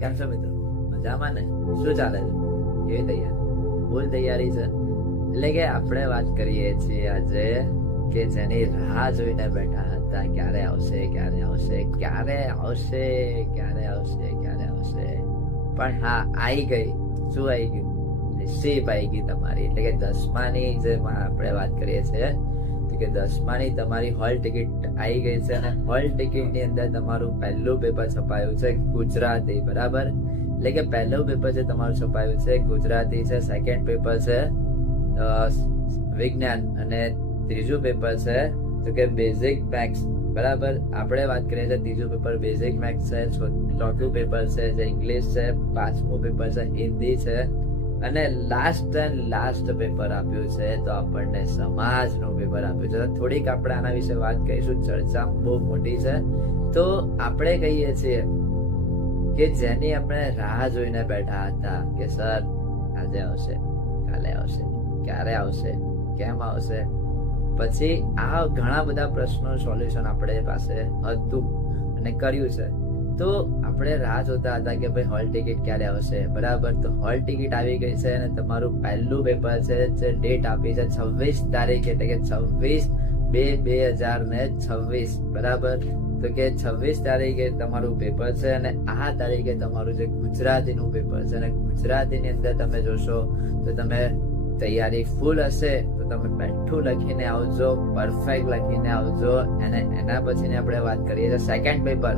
કેમ છો મિત્રો? મજામાં ને? શું ચાલે છે? કેવી તૈયારી? ફૂલ તૈયારી છે. એટલે કે આપણે વાત કરીએ છીએ આજે કે જેની રાહ જોઈને બેઠા હતા, ક્યારે આવશે, ક્યારે આવશે, ક્યારે આવશે, ક્યારે આવશે, ક્યારે આવશે, પણ હા આવી ગઈ. શું આવી ગયું? રિસીપ આવી ગઈ તમારી. એટલે કે 10માની જે આપણે વાત કરીએ છીએ કે 10માની તમારી હોલ ટિકિટ આવી ગઈ છે અને હોલ ટિકિટ ની અંદર તમારું પહેલું પેપર છપાયું છે ગુજરાતી. બરાબર? એટલે કે પહેલું પેપર જે તમારું છપાયું છે ગુજરાતી છે, સેકન્ડ પેપર છે વિજ્ઞાન અને ત્રીજું પેપર છે તો કે બેઝિક મેથ્સ. બરાબર? આપણે વાત કરીએ છીએ ત્રીજું પેપર બેઝિક મેથ્સ છે, ચોથું પેપર છે જે ઇંગ્લિશ છે, પાંચમું પેપર છે હિન્દી છે અને લાસ્ટ પેપર આપ્યું છે તો આપણને સમાજનું પેપર આપ્યું છે. થોડીક આપણે આના વિશે વાત કરીશું, ચર્ચા બહુ મોટી છે. તો આપણે કહીએ છીએ કે જેની આપણે રાહ જોઈને બેઠા હતા કે સર આજે આવશે, કાલે આવશે, ક્યારે આવશે, કેમ આવશે, પછી આ ઘણા બધા પ્રશ્નો સોલ્યુશન આપણે પાસે હતું અને કર્યું છે. તો આપણે રાહ જોતા હતા કે ભાઈ હોલ ટિકિટ ક્યારે આવશે. બરાબર? તો હોલ ટિકિટ આવી ગઈ છે અને તમારું પહેલું પેપર છે જે ડેટ આપી છે 26 તારીખ, એટલે કે 26/2/2026. બરાબર? તો કે 26 તારીખે તમારું પેપર છે અને આ તારીખે તમારું જે ગુજરાતીનું પેપર છે અને ગુજરાતીની અંદર તમે જોશો તો તમે તૈયારી ફૂલ હશે તો તમે બેઠું લખીને આવજો, પરફેક્ટ લખીને આવજો. અને એના પછીની આપણે વાત કરીએ તો સેકન્ડ પેપર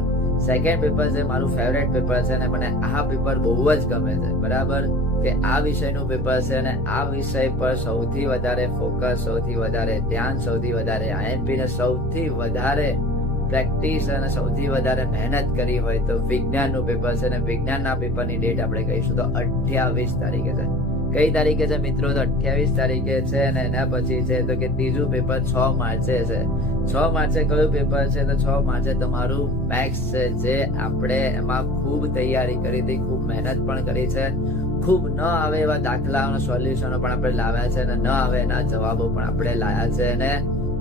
છે મારું ફેવરેટ પેપર છે અને મને આ પેપર બહુ જ ગમે છે. બરાબર? કે આ વિષયનું પેપર છે અને આ વિષય પર સૌથી વધારે ફોકસ, સૌથી વધારે ધ્યાન, સૌથી વધારે આઈએમપી ને સૌથી વધારે પ્રેક્ટિસ અને સૌથી વધારે મહેનત કરી હોય તો વિજ્ઞાનનું પેપર છે અને વિજ્ઞાનના પેપરની ડેટ આપણે કહીશું તો 28 તારીખે છે. કઈ તારીખે છે મિત્રો? તો 28 તારીખે છે. અને એના પછી છે તો કે ત્રીજું પેપર 6 માર્ચે છે. 6 માર્ચે કયું પેપર છે? તો 6 માર્ચે તમારું મેથ્સ છે, જે આપણે એમાં ખૂબ તૈયારી કરી હતી, ખૂબ મહેનત પણ કરી છે. ખૂબ ન આવે એવા દાખલાઓના સોલ્યુશનો પણ આપણે લાવ્યા છે અને ન આવે એના જવાબો પણ આપણે લાવ્યા છે અને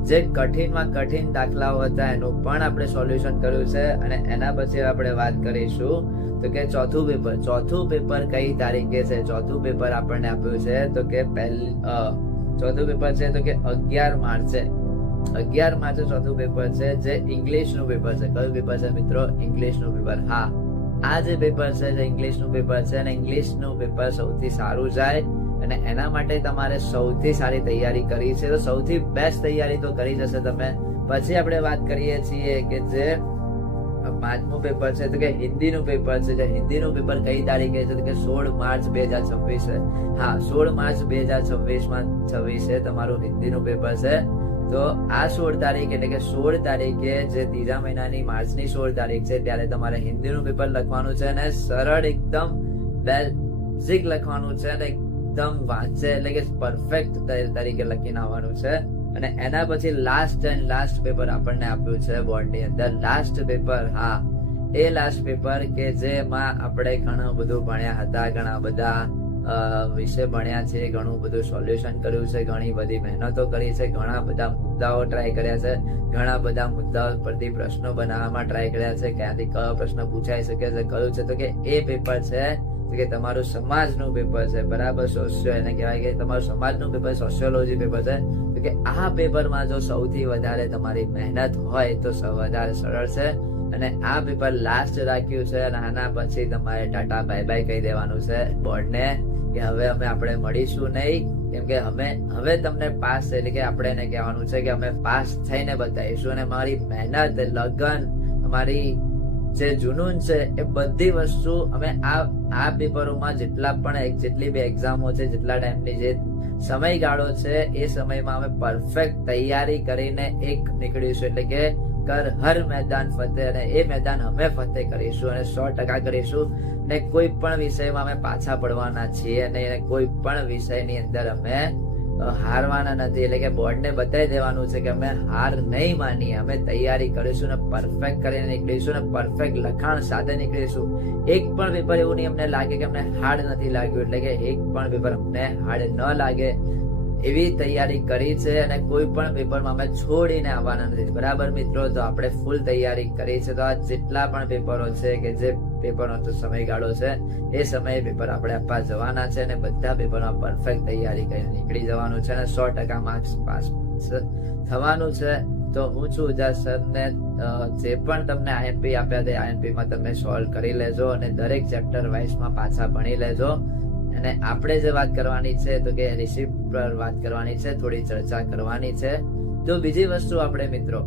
જે કઠિનમાં કઠિન દાખલાઓ હતા એનું પણ આપણે સોલ્યુશન કર્યું છે. અને એના પછી આપણે વાત કરીશું તો કે ચોથું પેપર કઈ તારીખે છે? ચોથું પેપર આપણને આપ્યું છે તો કે ચોથું પેપર છે તો કે 11 માર્ચે. 11 માર્ચે ચોથું પેપર છે જે ઇંગ્લિશનું પેપર છે. કયું પેપર છે મિત્રો? ઇંગ્લિશનું પેપર. હા, આ જે પેપર છે જે ઇંગ્લિશનું પેપર છે અને ઇંગ્લિશનું પેપર સૌથી સારું જાય અને એના માટે તમારે સૌથી સારી તૈયારી કરી છે તો સૌથી બેસ્ટ તૈયારી તો કરી જશે તમે. પછી આપણે વાત કરીએ છીએ કે જે પાંચમું પેપર છે તો કે હિન્દીનું પેપર છે. જે હિન્દીનું પેપર કઈ તારીખે છે તો કે 16 માર્ચ 2026 છે. હા, 16 માર્ચ 2026 છે તમારું હિન્દીનું પેપર છે. તો આ 16 તારીખ એટલે કે 16 તારીખે જે ત્રીજા મહિનાની માર્ચની 16 તારીખ છે ત્યારે તમારે હિન્દીનું પેપર લખવાનું છે અને સરળ એકદમ બેઝિક લખવાનું છે અને એકદમ વાંચે એટલે કે પરફેક્ટ તરીકે લખીને આવવાનું છે. અને એના પછી લાસ્ટ પેપર આપણને આપ્યું છે બોર્ડની અંદર. લાસ્ટ પેપર, હા, એ લાસ્ટ પેપર કે જેમાં આપણે ઘણું બધું ભણ્યા હતા, ઘણા બધા વિષય ભણ્યા છે, ઘણું બધું સોલ્યુશન કર્યું છે, ઘણી બધી મહેનતો કરી છે, ઘણા બધા મુદ્દાઓ ટ્રાય કર્યા છે, ઘણા બધા મુદ્દાઓ પરથી પ્રશ્નો બનાવવામાં ટ્રાય કર્યા છે, ક્યાંથી કયો પ્રશ્ન પૂછાઈ શકે છે, કયું છે તો કે એ પેપર છે કે તમારું સમાજનું પેપર છે. બરાબર? એને કહેવાય કે તમારું સમાજનું પેપર સોશિયોલોજી પેપર છે. તો કે આ પેપરમાં જો સૌથી વધારે તમારી મહેનત હોય તો વધારે સરળ છે અને આ પેપર લાસ્ટ રાખ્યું છે અને આના પછી તમારે ટાટા બાય બાય કહી દેવાનું છે બોર્ડને કે હવે આપણે મળીશું નહીં, કેમ કે હવે તમને પાસ છે એટલે કે આપણે એને કહેવાનું છે કે અમે પાસ થઈને બતાવીશું અને મારી મહેનત, લગન, અમારી જે જુનૂન છે એ બધી વસ્તુ અમે આ પેપરોમાં જેટલી બી એક્ઝામો છે, જેટલા ટાઈમની જે સમયગાળો છે એ સમયમાં અમે પરફેક્ટ તૈયારી કરીને એક નીકળીશું. એટલે કે હર મેદાન ફતેહ અને એ મેદાન અમે ફતેહ કરીશું અને 100% કરીશું ને કોઈ પણ વિષયમાં અમે પાછા પડવાના છીએ અને કોઈ પણ વિષયની અંદર અમે હારવાના નથી. એટલે કે બોર્ડને બતાવી દેવાનું છે કે અમે હાર નહીં માનીએ, અમે તૈયારી કરીશું ને પરફેક્ટ કરીને નીકળીશું ને પરફેક્ટ લખાણ સાથે નીકળીશું. એક પણ પેપર એવું નહીં અમને લાગે કે અમને હાર્ડ નથી લાગ્યું, એટલે કે એક પણ પેપર અમને હાર્ડ ન લાગે એવી તૈયારી કરી છે અને કોઈ પણ પેપરમાં અમે છોડીને આવવાના નથી. બરાબર મિત્રો, તો આપણે ફૂલ તૈયારી કરી છે. તો આ જેટલા પણ પેપરો છે કે જે પેપરનો તો સમયગાળો છે એ સમયે પેપર આપણે આપવા જવાના છે અને બધા પેપરમાં પરફેક્ટ તૈયારી કરીને નીકળી જવાનું છે અને 100% માર્ક્સ પાસ થવાનું છે. તો હું છું ઉજાસ સર ને જે પણ તમને આઈએમપી આપ્યા તે આઈએમપી માં તમે સોલ્વ કરી લેજો અને દરેક ચેપ્ટર વાઇઝ માં પાછા ભણી લેજો. અને આપણે જે વાત કરવાની છે તો કે રિસિપ્ટ પર વાત કરવાની છે, થોડી ચર્ચા કરવાની છે. તો બીજી વસ્તુ આપણે મિત્રો